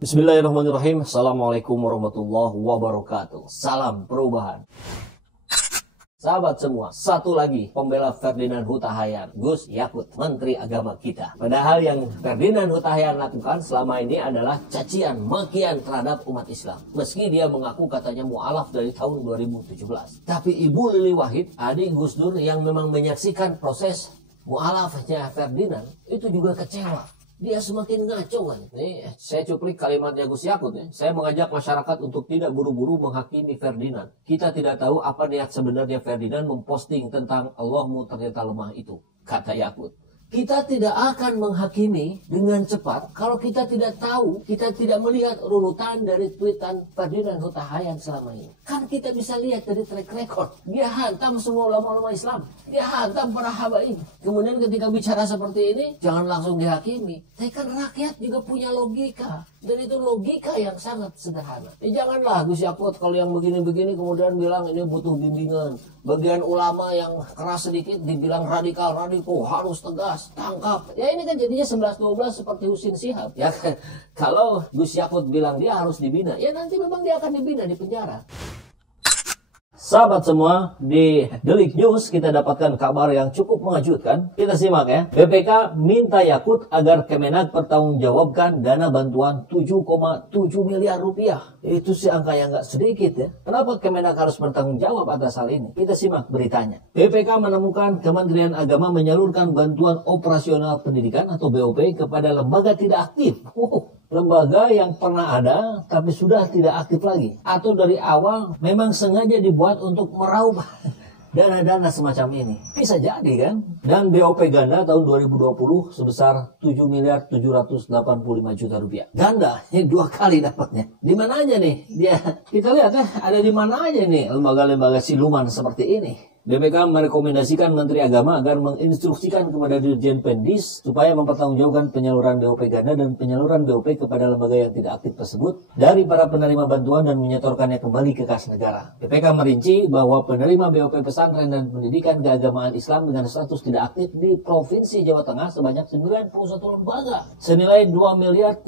Bismillahirrahmanirrahim. Assalamualaikum warahmatullahi wabarakatuh. Salam perubahan. Sahabat semua, satu lagi pembela Ferdinand Huta Hayan, Gus Yakut, Menteri Agama kita. Padahal yang Ferdinand Huta Hayan lakukan selama ini adalah cacian, makian terhadap umat Islam. Meski dia mengaku katanya mu'alaf dari tahun 2017. Tapi Ibu Lili Wahid, adik Gus Dur yang memang menyaksikan proses mu'alafnya Ferdinand, itu juga kecewa. Dia semakin ngaco kan. Nih, saya cuplik kalimatnya Gus Yakut ya. Saya mengajak masyarakat untuk tidak buru-buru menghakimi Ferdinand. Kita tidak tahu apa niat sebenarnya Ferdinand memposting tentang Allahmu ternyata lemah itu, kata Yakut. Kita tidak akan menghakimi dengan cepat kalau kita tidak tahu, kita tidak melihat runutan dari tweetan Ferdinand Huta Hayan selama ini. Kan kita bisa lihat dari track record. Dia hantam semua ulama-ulama Islam. Dia hantam para habaib. Kemudian ketika bicara seperti ini, jangan langsung dihakimi. Tapi kan rakyat juga punya logika. Dan itu logika yang sangat sederhana. Janganlah Gus Yakut kalau yang begini-begini kemudian bilang ini butuh bimbingan. Bagian ulama yang keras sedikit dibilang radikal harus tegas, tangkap. Ya ini kan jadinya 11-12 seperti Husin Shihab. Ya kan? Kalau Gus Yakut bilang dia harus dibina, ya nanti memang dia akan dibina di penjara. Sahabat semua, di Delik News kita dapatkan kabar yang cukup mengejutkan. Kita simak ya. BPK minta Yakut agar Kemenak pertanggungjawabkan dana bantuan 7,7 miliar rupiah. Itu sih angka yang nggak sedikit ya. Kenapa Kemenak harus bertanggung jawab atas hal ini? Kita simak beritanya. BPK menemukan Kementerian Agama menyalurkan bantuan operasional pendidikan atau BOP kepada lembaga tidak aktif. Lembaga yang pernah ada tapi sudah tidak aktif lagi. Atau dari awal memang sengaja dibuat untuk meraup dana-dana semacam ini. Bisa jadi kan? Dan BOP ganda tahun 2020 sebesar 7.785 juta rupiah. Ganda, ini 2 kali dapatnya. Di mana aja nih? Kita lihat ya, ada di mana aja nih lembaga-lembaga siluman seperti ini. BPK merekomendasikan Menteri Agama agar menginstruksikan kepada Dirjen Pendis supaya mempertanggungjawabkan penyaluran BOP ganda dan penyaluran BOP kepada lembaga yang tidak aktif tersebut dari para penerima bantuan dan menyetorkannya kembali ke kas negara. BPK merinci bahwa penerima BOP pesantren dan pendidikan keagamaan Islam dengan status tidak aktif di Provinsi Jawa Tengah sebanyak 91 lembaga senilai 2.335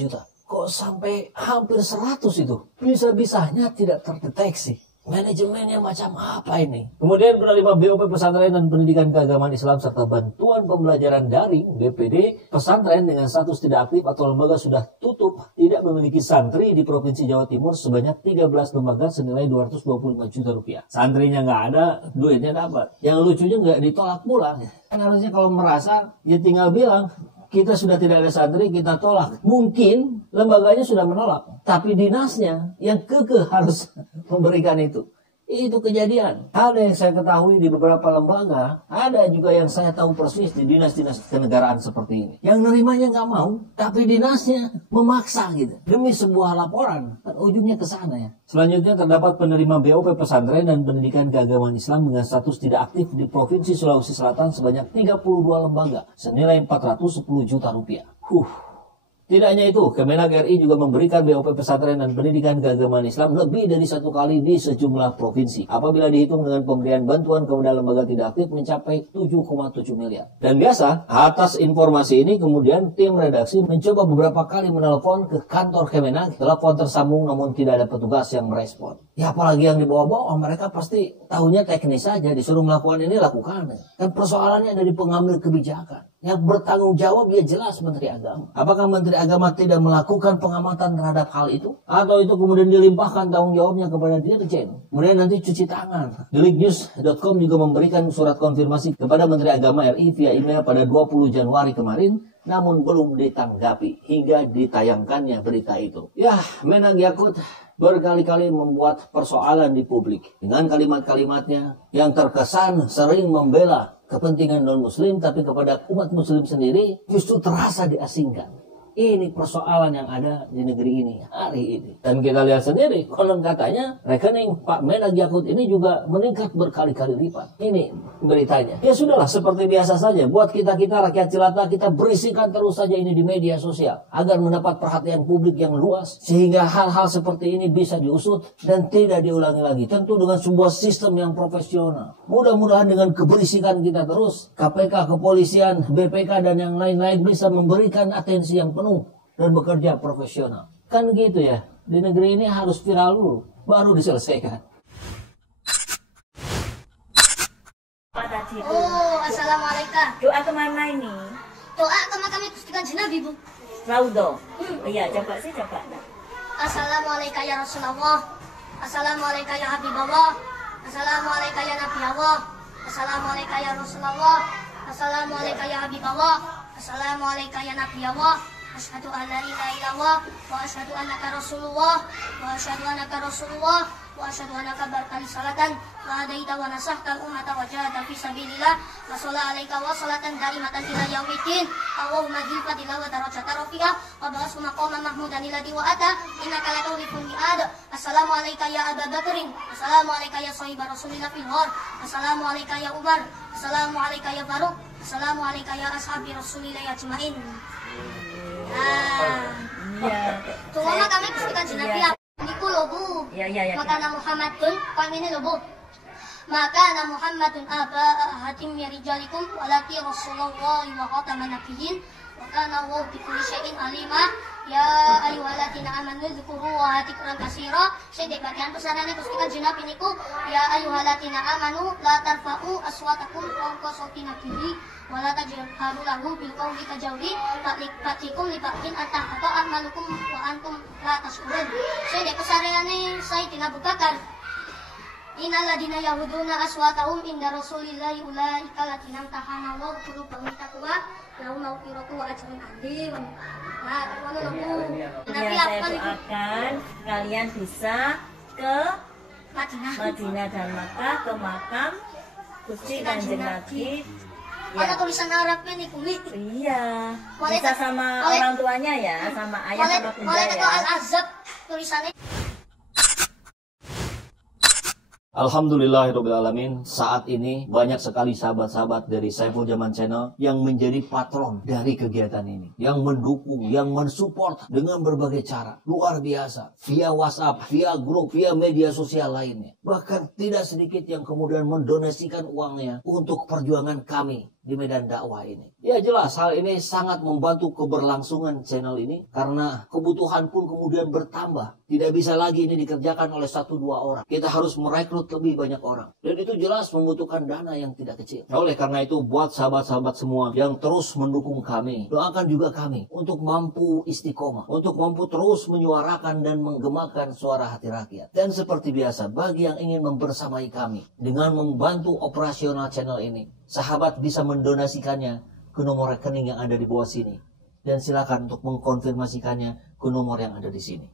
juta. Kok sampai hampir 100 itu? Bisa-bisanya tidak terdeteksi. Manajemennya macam apa ini? Kemudian penerima BOP pesantren dan pendidikan keagamaan Islam serta bantuan pembelajaran daring BPD pesantren dengan status tidak aktif atau lembaga sudah tutup tidak memiliki santri di Provinsi Jawa Timur sebanyak 13 lembaga senilai 225 juta rupiah. Santrinya nggak ada, duitnya dapat. Yang lucunya nggak ditolak pula. Kan harusnya kalau merasa ya tinggal bilang kita sudah tidak ada santri, kita tolak. Mungkin lembaganya sudah menolak, tapi dinasnya yang kekeh harus memberikan itu. Itu kejadian. Ada yang saya ketahui di beberapa lembaga, ada juga yang saya tahu persis di dinas-dinas kenegaraan seperti ini. Yang nerimanya nggak mau, tapi dinasnya memaksa gitu. Demi sebuah laporan, kan ujungnya ke sana ya. Selanjutnya terdapat penerima BOP pesantren dan pendidikan keagamaan Islam dengan status tidak aktif di Provinsi Sulawesi Selatan sebanyak 32 lembaga, senilai 410 juta rupiah. Tidak hanya itu, Kemenak RI juga memberikan BOP pesantren dan pendidikan keagamaan Islam lebih dari 1 kali di sejumlah provinsi. Apabila dihitung dengan pemberian bantuan kepada lembaga tidak aktif mencapai 7,7 miliar. Dan biasa, atas informasi ini kemudian tim redaksi mencoba beberapa kali menelpon ke kantor Kemenak. Telepon tersambung namun tidak ada petugas yang merespon. Ya apalagi yang dibawa-bawa, mereka pasti tahunya teknis saja, disuruh melakukan ini lakukan. Kan persoalannya ada di pengambil kebijakan. Yang bertanggung jawab dia jelas Menteri Agama. Apakah Menteri Agama tidak melakukan pengamatan terhadap hal itu? Atau itu kemudian dilimpahkan tanggung jawabnya kepada Dirjen? Kemudian nanti cuci tangan. Deliknews.com juga memberikan surat konfirmasi kepada Menteri Agama RI via email pada 20 Januari kemarin. Namun belum ditanggapi hingga ditayangkannya berita itu. Ya, Menak Yakut berkali-kali membuat persoalan di publik. Dengan kalimat-kalimatnya yang terkesan sering membela kepentingan non-muslim, tapi kepada umat muslim sendiri justru terasa diasingkan. Ini persoalan yang ada di negeri ini hari ini. Dan kita lihat sendiri, konon katanya rekening Pak Menak Yakut ini juga meningkat berkali-kali lipat. Ini beritanya. Ya sudahlah, seperti biasa saja. Buat kita-kita rakyat jelata, kita berisikan terus saja ini di media sosial. Agar mendapat perhatian publik yang luas. Sehingga hal-hal seperti ini bisa diusut dan tidak diulangi lagi. Tentu dengan sebuah sistem yang profesional. Mudah-mudahan dengan keberisikan kita terus, KPK, kepolisian, BPK, dan yang lain-lain bisa memberikan atensi yang penuh dan bekerja profesional. Kan gitu ya, di negeri ini harus viral dulu, baru diselesaikan. Oh, assalamualaikum. Doa kemana ini? Doa ke makam Gusti Kanjeng Nabi, Bu. Raudhah. Iya, coba. Assalamualaikum ya Rasulullah. Assalamualaikum ya Habibullah. Assalamualaikum ya Nabi Allah. Assalamualaikum ya Rasulullah. Assalamualaikum ya Habibullah. Assalamualaikum ya Nabi Allah. Asyhadu an la ilaha illallah wa asyhadu annaka Rasulullah wa asyhadu annaka Rasulullah wa asyhadu annaka barkal salatan wa hadaita wa nasahta ummata wa jahada fi sabilillah wa shalla alaika wa salatan darimatan ila yaumiddin. Allahumma jil fadila wa darajata rafi'ah wa ba'ashu maqaman mahmudan alladhi wa ata innaka la tuhliful mi'ad. Assalamu alayka ya Abu Bakrin. Assalamu alayka ya sahiba Rasulillah fil ghar. Assalamu alayka ya Umar. Assalamu alayka ya Faruq. Assalamu alayka ya ashabi Rasulillah ajmain. Iya. Tunggu kami Gusti Kanjeng Nabi niku lho Bu. Iya. Maka Muhammadun kami ini lho Bu. Maka Muhammadun aba hatim ya rijalikum walaki Rasulullah wa khataman nabiyyin wa kana wa bi kulli syai'in alima. Ya ayyuhalladzina amanu dzkuru wa dzikran katsira. Sing bagian pesanane Gusti Kanjeng Nabi niku ya ayyuhalladzina amanu la tarfa'u aswatakum fawqa sawti nabiyyi wala tajharu lahu bil qawli kajawli ta'liqatikum li ba'din atahata amalukum wa antum la tashkurun. Sing pesanane Sayyidina Abu Bakar innal ladina yahuduna aswatahum inda rasulillahi ulaika ladina tahana wa qulubahum taqwa lahum maghfiratu wa ajrun 'adzim. Nah, Nabi Saya doakan kalian bisa ke Madinah dan Makkah, ke makam Gusti Kanjeng Nabi. Ada tulisan Arabnya nih Kumi. Iya. Bisa sama orang tuanya ya, sama ayah sama bunda boleh ya. Al-Azhab tulisannya. Alhamdulillahirrahmanirrahim. Saat ini banyak sekali sahabat-sahabat dari Saiful Zaman Channel yang menjadi patron dari kegiatan ini, yang mendukung, yang mensupport dengan berbagai cara. Luar biasa, via WhatsApp, via grup, via media sosial lainnya. Bahkan tidak sedikit yang kemudian mendonasikan uangnya untuk perjuangan kami di medan dakwah ini. Ya jelas hal ini sangat membantu keberlangsungan channel ini karena kebutuhan pun kemudian bertambah. Tidak bisa lagi ini dikerjakan oleh 1-2 orang. Kita harus merekrut lebih banyak orang. Dan itu jelas membutuhkan dana yang tidak kecil. Oleh karena itu buat sahabat-sahabat semua yang terus mendukung kami, doakan juga kami untuk mampu istiqomah, untuk mampu terus menyuarakan dan menggemakan suara hati rakyat. Dan seperti biasa, bagi yang ingin membersamai kami dengan membantu operasional channel ini, sahabat bisa mendonasikannya ke nomor rekening yang ada di bawah sini. Dan silakan untuk mengkonfirmasikannya ke nomor yang ada di sini.